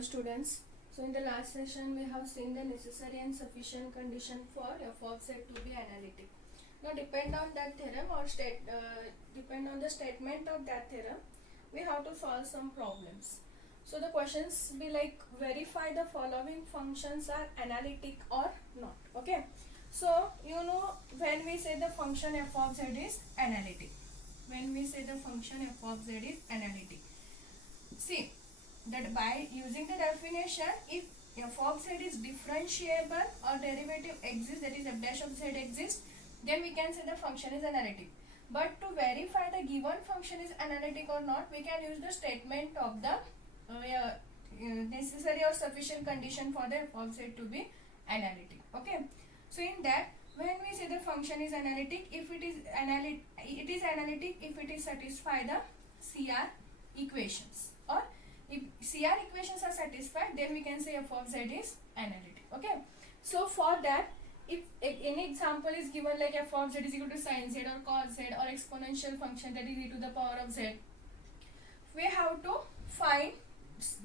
Hello students. So in the last session we have seen the necessary and sufficient condition for f of z to be analytic. Now depend on that theorem or depend on the statement of that theorem, we have to solve some problems. So the questions be like, verify the following functions are analytic or not. Okay. So you know, when we say the function f of z is analytic. When we say the function f of z is analytic. See that by using the definition, if f of z is differentiable or derivative exists, that is f dash of z exists, then we can say the function is analytic. But to verify the given function is analytic or not, we can use the statement of the necessary or sufficient condition for the f of z to be analytic. Okay. So in that, when we say the function is analytic, if it is analytic if it is satisfy the CR equations, or if CR equations are satisfied, then we can say f of z is analytic. Okay. So for that, if any example is given like f of z is equal to sin z or cos z or exponential function that is e to the power of z, we have to find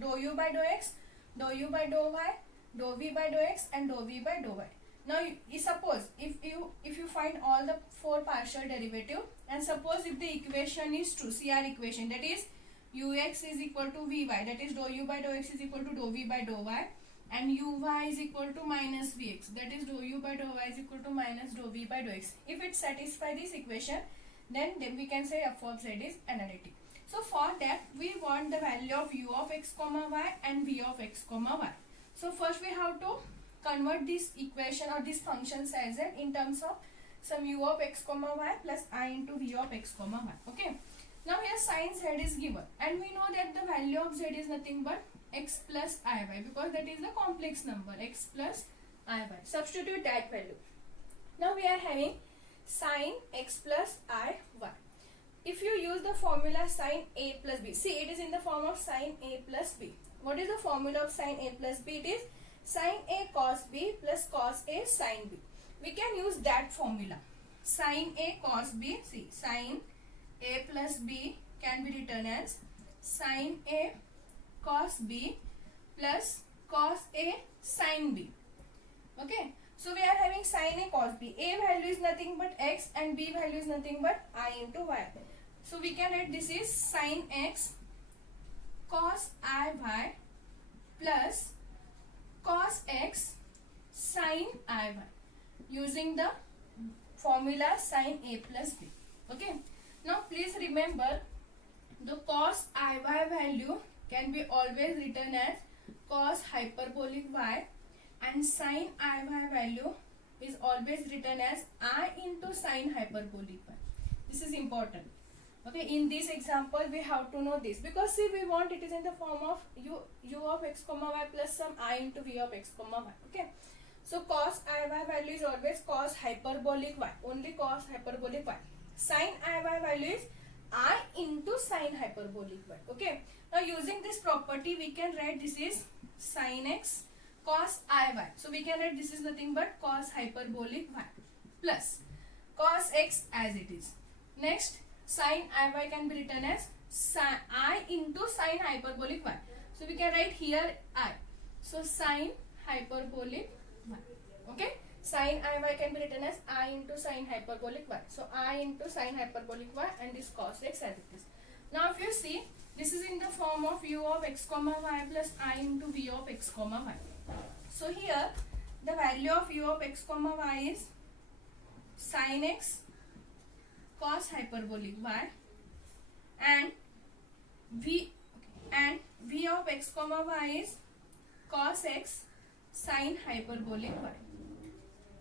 dou u by dou x, dou u by dou y, dou v by dou x and dou v by dou y. Now suppose if you find all the four partial derivative, and suppose if the equation is true, CR equation, that is ux is equal to vy, that is dou u by dou x is equal to dou v by dou y, and uy is equal to minus vx, that is dou u by dou y is equal to minus dou v by dou x. If it satisfies this equation, then we can say f of z is analytic. So for that, we want the value of u of x comma y and v of x comma y. So first we have to convert this equation or this function as in terms of some u of x comma y plus I into v of x comma y. Okay. Now here sin z is given, and we know that the value of z is nothing but x plus iy, because that is the complex number, x plus iy. Substitute that value. Now we are having sin x plus iy. If you use the formula sin a plus b, see it is in the form of sin a plus b. What is the formula of sin a plus b? It is sin a cos b plus cos a sin b. We can use that formula. Sin a cos b, see sin a plus b can be written as sin a cos b plus cos a sin b. Okay. So we are having sin a cos b. A value is nothing but x and b value is nothing but I into y. So we can write this is sin x cos iy plus cos x sin iy, using the formula sin a plus b. Okay. Now please remember, the cos iy value can be always written as cos hyperbolic y, and sin iy value is always written as I into sin hyperbolic y. This is important. Okay, in this example we have to know this, because see we want it is in the form of u of x comma y plus some I into v of x comma y. Okay, so cos iy value is always cos hyperbolic y, only cos hyperbolic y. Sin iy value is I into sin hyperbolic y. Okay, now using this property we can write this is sin x cos iy. So we can write this is nothing but cos hyperbolic y plus cos x as it is. Next, sin iy can be written as I into sin hyperbolic y. So we can write here I. So sin hyperbolic y. Okay, sin iy can be written as I into sin hyperbolic y. So I into sin hyperbolic y and this cos x as it is. Now if you see, this is in the form of u of x comma y plus I into v of x comma y. So here the value of u of x comma y is sin x cos hyperbolic y and v of x comma y is cos x sin hyperbolic y.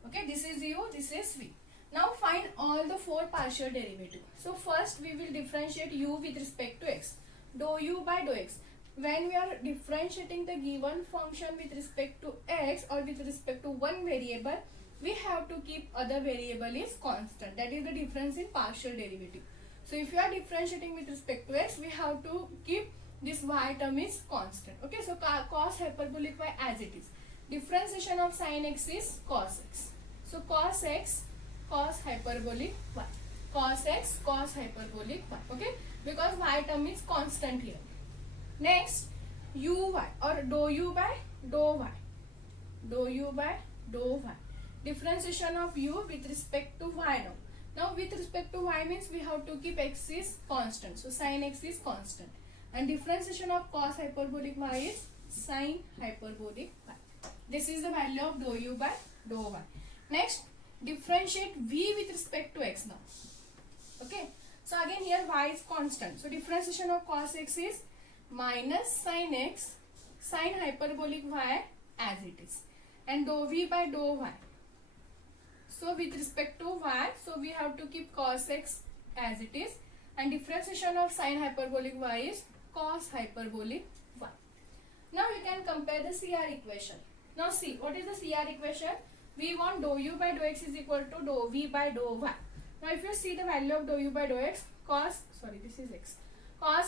Okay, this is u, this is v. Now find all the four partial derivatives. So first we will differentiate u with respect to x. Dou u by dou x. When we are differentiating the given function with respect to x or with respect to one variable, we have to keep other variable is constant. That is the difference in partial derivative. So if you are differentiating with respect to x, we have to keep this y term is constant. Okay, so cos hyperbolic y as it is. Differentiation of sin x is cos x. So cos x cos hyperbolic y. Cos x cos hyperbolic y. Okay, because y term is constant here. Next, uy or dou u by dou y, dou u by dou y. Differentiation of u with respect to y now. Now with respect to y means we have to keep x is constant. So sin x is constant. And differentiation of cos hyperbolic y is sin hyperbolic y. This is the value of dou u by dou y. Next, differentiate v with respect to x now. Okay. So again here y is constant. So differentiation of cos x is minus sin x sin hyperbolic y as it is. And dou v by dou y. So with respect to y, so we have to keep cos x as it is. And differentiation of sin hyperbolic y is cos hyperbolic y. Now we can compare the CR equation. Now see, what is the CR equation? We want dou u by dou x is equal to dou v by dou y. Now if you see the value of dou u by dou x, cos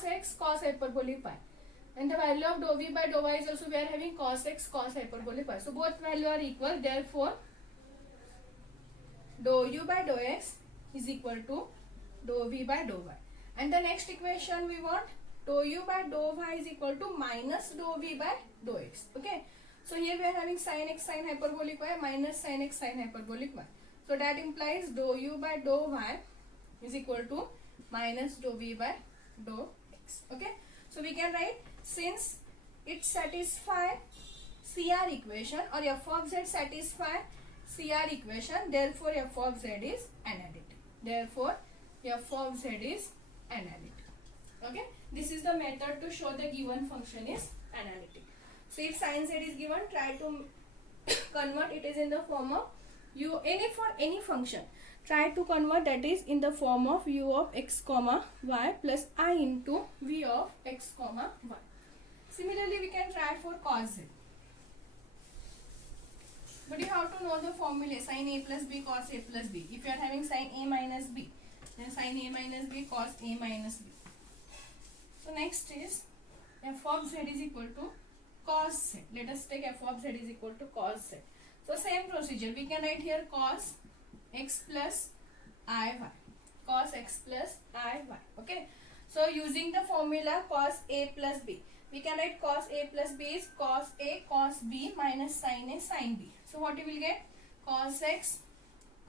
x cos hyperbolic y. And the value of dou v by dou y is also we are having cos x cos hyperbolic y. So both value are equal. Therefore, dou u by dou x is equal to dou v by dou y. And the next equation we want dou u by dou y is equal to minus dou v by dou x. Okay. So here we are having sin x sin hyperbolic y minus sin x sin hyperbolic y. So that implies dou u by dou y is equal to minus dou v by dou x. Okay. So we can write, since it satisfies CR equation or f of z satisfies CR equation, therefore f of z is analytic. Therefore f of z is analytic. Okay. This is the method to show the given function is analytic. So if sin z is given, try to convert it is in the form of for any function. Try to convert that is in the form of u of x comma y plus I into v of x comma y. Similarly, we can try for cos z. But you have to know the formula sin a plus b cos a plus b. If you are having sin a minus b, then sin a minus b cos a minus b. So next is f of z is equal to cos z. Let us take f of z is equal to cos z. So same procedure. We can write here cos x plus I y. Cos x plus I y. Okay. So using the formula cos a plus b, we can write cos a plus b is cos a cos b minus sin a sin b. So what you will get? Cos x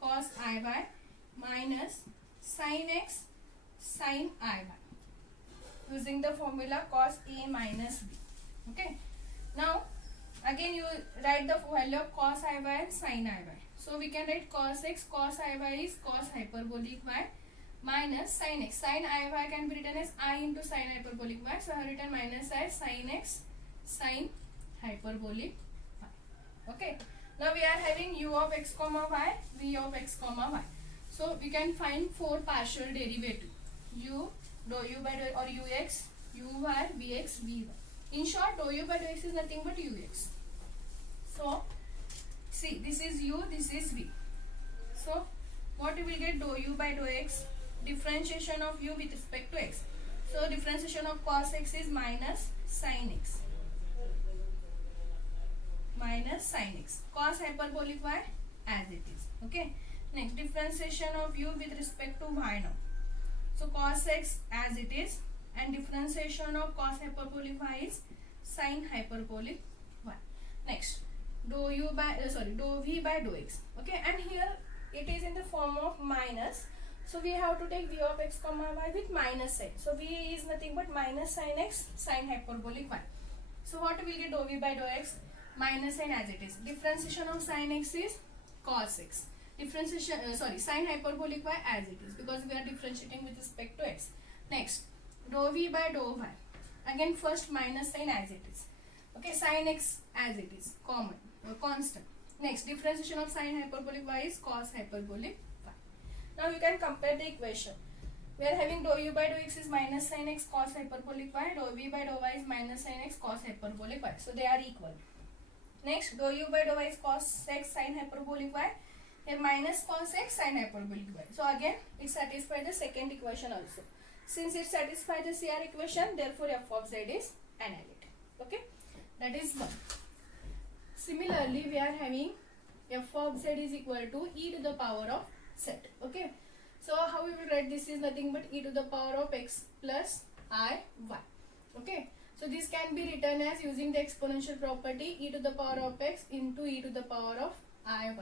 cos I y minus sin x sin I y. Using the formula cos a minus b. Okay. Now again you write the value of cos I y and sin I y. So we can write cos x cos I y is cos hyperbolic y minus sin x. Sin I y can be written as I into sin hyperbolic y. So I have written minus I sin x sin hyperbolic y. Okay. Now we are having u of x comma y, v of x comma y. So we can find four partial derivative. U, dou u by dou or ux, uy, vx, vy. In short, dou u by dou x is nothing but ux. So see, this is u, this is v. So what we will get? Dou u by dou x, differentiation of u with respect to x. So differentiation of cos x is minus sin x. Minus sin x. Cos hyperbolic y as it is. Okay. Next, differentiation of u with respect to y now. So cos x as it is, and differentiation of cos hyperbolic y is sin hyperbolic y. Next, dou v by dou x. Okay, and here it is in the form of minus. So we have to take v of x comma y with minus sign. So v is nothing but minus sin x sin hyperbolic y. So what we get? Dou v by dou x minus sign as it is. Differentiation of sin x is cos x. Differentiation sin hyperbolic y as it is, because we are differentiating with respect to x. Next, dou v by dou y. Again first minus sign as it is. Okay, sin x as it is, common or constant. Next, differentiation of sin hyperbolic y is cos hyperbolic y. Now you can compare the equation. We are having dou u by dou x is minus sin x cos hyperbolic y, dou v by dou y is minus sin x cos hyperbolic y. So they are equal. Next, dou u by dou y is cos x sin hyperbolic y. Here minus cos x sin hyperbolic y. So again it satisfies the second equation also. Since it satisfies the CR equation, therefore f of z is analytic. Okay, that is one. Similarly, we are having f of z is equal to e to the power of z. Okay, so how we will write this is nothing but e to the power of x plus I y. Okay, So this can be written as using the exponential property e to the power of x into e to the power of iy.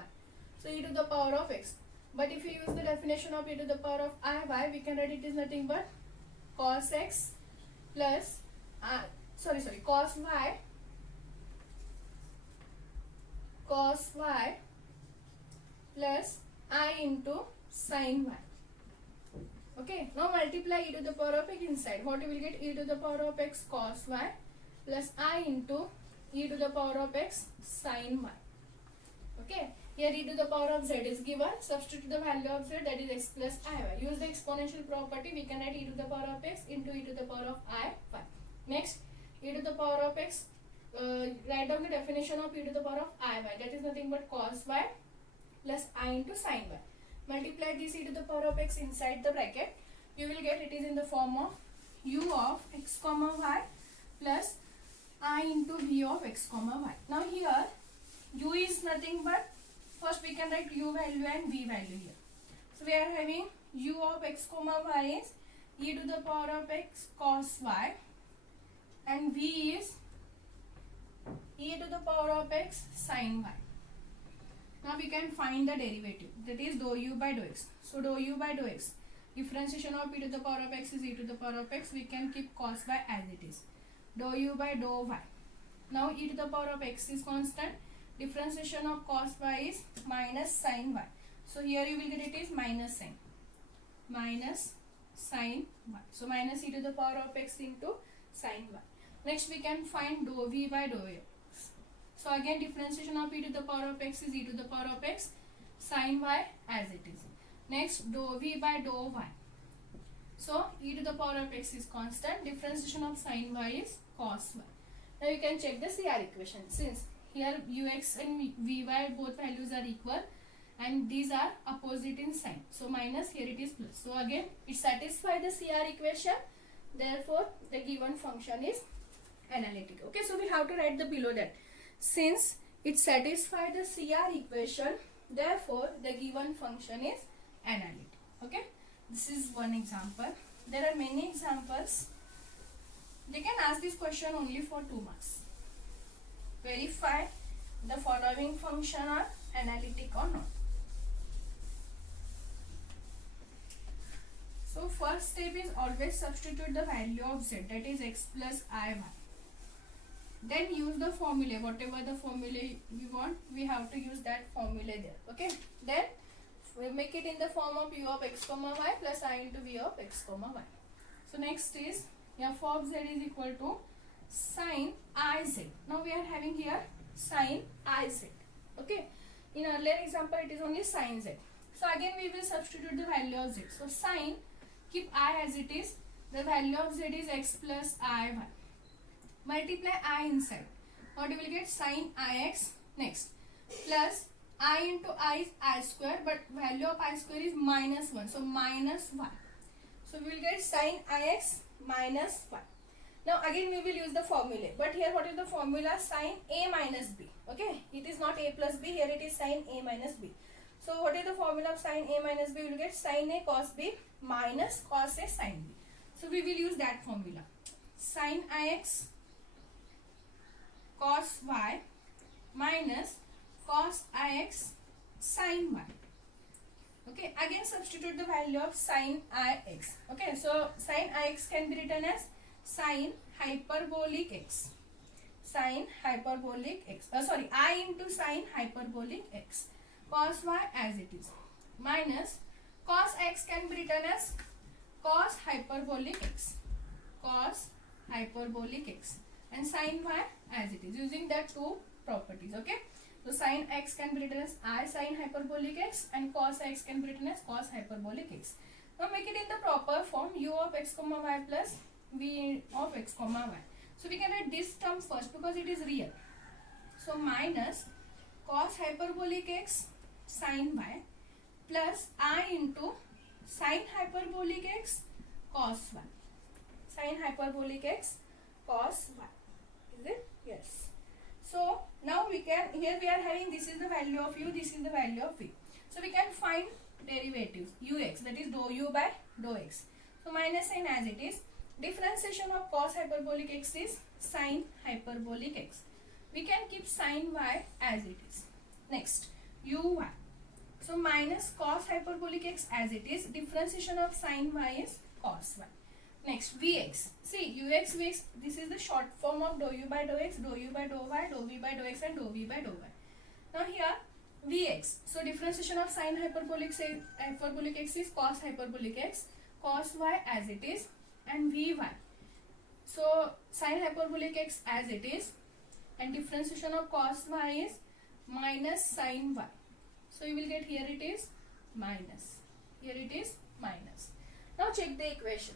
So e to the power of x. But if you use the definition of e to the power of iy, we can write it is nothing but cos x plus cos y plus I into sin y. Okay, now multiply e to the power of x inside. What you will get? E to the power of x cos y plus I into e to the power of x sin y. Okay, here e to the power of z is given. Substitute the value of z, that is x plus iy. Use the exponential property. We can write e to the power of x into e to the power of iy. Next, e to the power of x. Write down the definition of e to the power of iy. That is nothing but cos y plus I into sin y. Multiply this e to the power of x inside the bracket. You will get it is in the form of u of x comma y plus I into v of x comma y. Now here u is nothing but, first we can write u value and v value here. So we are having u of x comma y is e to the power of x cos y and v is e to the power of x sin y. Now we can find the derivative, that is dou u by dou x. So dou u by dou x, differentiation of e to the power of x is e to the power of x. We can keep cos y as it is. Dou u by dou y. Now e to the power of x is constant. Differentiation of cos y is minus sin y. So here you will get it is minus sin y. So minus e to the power of x into sin y. Next we can find dou v by dou x. So again differentiation of e to the power of x is e to the power of x sin y as it is. Next dou v by dou y. So e to the power of x is constant. Differentiation of sin y is cos y. Now you can check the CR equation. Since here ux and vy both values are equal and these are opposite in sign. So minus, here it is plus. So again it satisfies the CR equation. Therefore the given function is analytic. Okay, so we have to write the below that. Since it satisfies the CR equation, therefore the given function is analytic. Okay, this is one example. There are many examples. They can ask this question only for 2 marks. Verify the following function are analytic or not. So first step is always substitute the value of z, that is x plus iy. Then use the formula, whatever the formula we want, we have to use that formula there. Okay, then we make it in the form of u of x comma y plus I into v of x comma y. So next is f of z is equal to sin iz. Now we are having here sin iz. Okay, in earlier example it is only sin z. So again we will substitute the value of z. So sin, keep I as it is. The value of z is x plus iy. Multiply I inside. What you will get? Sin ix. Next plus I into I is I square, but value of I square is minus 1. So minus 1. So we will get sin ix minus 1. Now again we will use the formula. But here what is the formula? Sin a minus b. Okay. It is not a plus b. Here it is sin a minus b. So what is the formula of sin a minus b? We will get sin a cos b minus cos a sin b. So we will use that formula. Sin ix cos y minus cos ix sin y. Okay, again substitute the value of sin ix. Okay, so sin ix can be written as sin hyperbolic x. Sin hyperbolic x. I into sin hyperbolic x. Cos y as it is. Minus cos x can be written as cos hyperbolic x. Cos hyperbolic x. And sin y as it is, using that two properties. Okay, so sin x can be written as I sin hyperbolic x and cos x can be written as cos hyperbolic x. Now make it in the proper form, u of x comma y plus v of x comma y. So we can write this term first because it is real. So minus cos hyperbolic x sin y plus I into sin hyperbolic x cos y. Sin hyperbolic x cos y. Is it? Yes. So now we can, here we are having this is the value of u, this is the value of v. So we can find derivatives ux, that is dou u by dou x. So minus sign as it is. Differentiation of cos hyperbolic x is sin hyperbolic x. We can keep sin y as it is. Next, uy. So minus cos hyperbolic x as it is. Differentiation of sin y is cos y. Next, vx. See, ux, vx, this is the short form of dou u by dou x, dou u by dou y, dou v by dou x and dou v by dou y. Now here, vx. So differentiation of sin hyperbolic x is cos hyperbolic x, cos y as it is, and vy. So sin hyperbolic x as it is, and differentiation of cos y is minus sin y. So you will get here it is minus. Here it is minus. Now check the equation.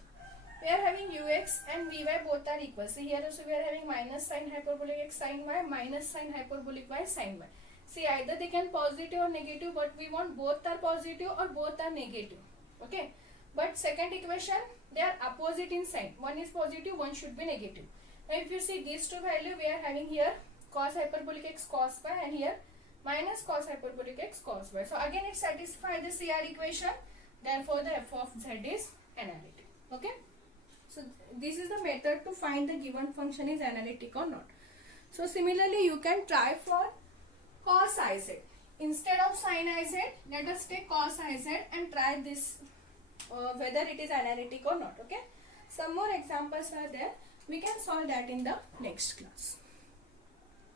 We are having ux and vy both are equal. So here also we are having minus sin hyperbolic x sin y minus sin hyperbolic y sin y. See, either they can positive or negative, but we want both are positive or both are negative. Okay. But second equation, they are opposite in sign. One is positive, one should be negative. Now if you see these two value, we are having here cos hyperbolic x cos y and here minus cos hyperbolic x cos y. So again it satisfies the CR equation. Therefore the f of z is analytic. Okay. So this is the method to find the given function is analytic or not. So similarly you can try for cos iz. Instead of sin iz, let us take cos iz and try this whether it is analytic or not. Okay. Some more examples are there. We can solve that in the next class.